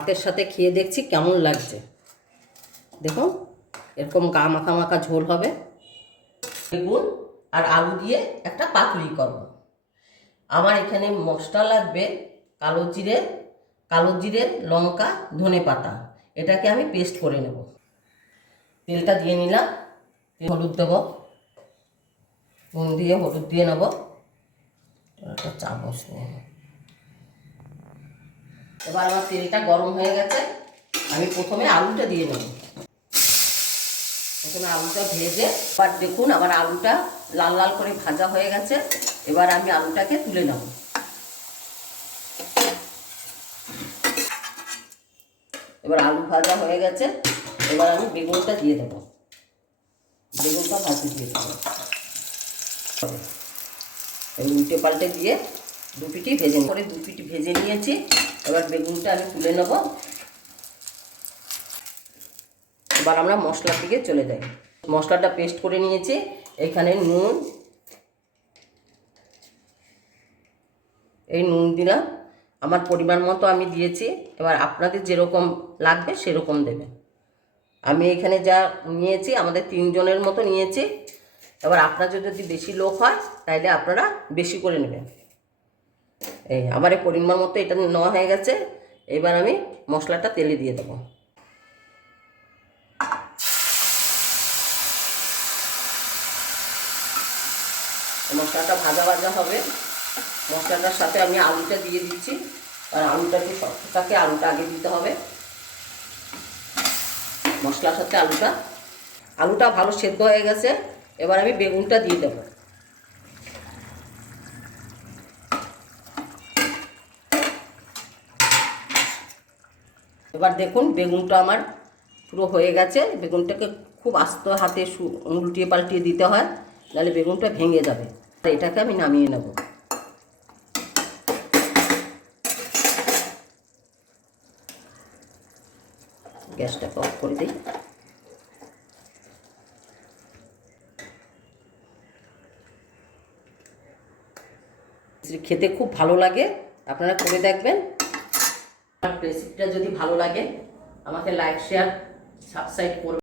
ভাতের সাথে খেয়ে দেখছি কেমন লাগছে। দেখুন এরকম গা মাখা মাখা ঝোল হবে। বেগুন আর আলু দিয়ে একটা পাতুরি করব। আমার এখানে মশলা লাগবে কালো জিরে কালো জিরে, লঙ্কা, ধনে পাতা। এটাকে আমি পেস্ট করে নেব। তেলটা দিয়ে নিলাম হলুদ দেবো। নুন দিয়ে হলুদ দিয়ে নেব। একটা চামচ নিয়ে। এবার আমার তেলটা গরম হয়ে গেছে, আমি প্রথমে আলুটা দিয়ে নেব। প্রথমে আলুটা ভেজে, এবার দেখুন আমার আলুটা লাল লাল করে ভাজা হয়ে গেছে, এবার আমি আলুটাকে তুলে নেব। এবার আলু ভাজা হয়ে গেছে, এবার আমি বেগুনটা দিয়ে দেবো। বেগুনটা ভাজতে দিয়ে দেবো। উল্টে পাল্টে দিয়ে দু পিটি ভেজে। করে দু পিটি ভেজে নিয়েছি। এবার বেগুনটা আমি তুলে নেব। এবার আমরা মশলার দিকে চলে যাই। মশলাটা পেস্ট করে নিয়েছি। এখানে নুন, এই নুন দিলাম। আমার পরিমাণ মতো আমি দিয়েছি। এবার আপনাদের যেরকম লাগবে সেরকম দেবেন আমি এখানে যা নিয়েছি, আমাদের তিনজনের মতো নিয়েছি। এবার আপনাদের যদি বেশি লোক হয়, তাইলে আপনারা বেশি করে নেবেন। এই আমার এই পরিমাণ মতো এটা নেওয়া হয়ে গেছে। এবার আমি মশলাটা তেলে দিয়ে দেবো। মশলাটা ভাজা ভাজা হবে। মশলাটার সাথে আমি আলুটা দিয়ে দিচ্ছি। আর আলুটা একটু শক্ত থাকে, আলুটা আগে দিতে হবে। মশলার সাথে আলুটা। আলুটা ভালো সেদ্ধ হয়ে গেছে। এবার আমি বেগুনটা দিয়ে দেবো। এবার দেখুন বেগুনটা আমার পুরো হয়ে গেছে। বেগুনটাকে খুব আস্ত হাতে উল্টিয়ে পাল্টিয়ে দিতে হয়, নাহলে বেগুনটা ভেঙে যাবে। এটাকে আমি নামিয়ে নেব। গ্যাসটাকে অফ করে দিই। খেতে খুব ভালো লাগে। আপনারা করে দেখবেন। রেসিপিটা যদি ভালো লাগে আমাকে লাইক শেয়ার সাবস্ক্রাইব করবেন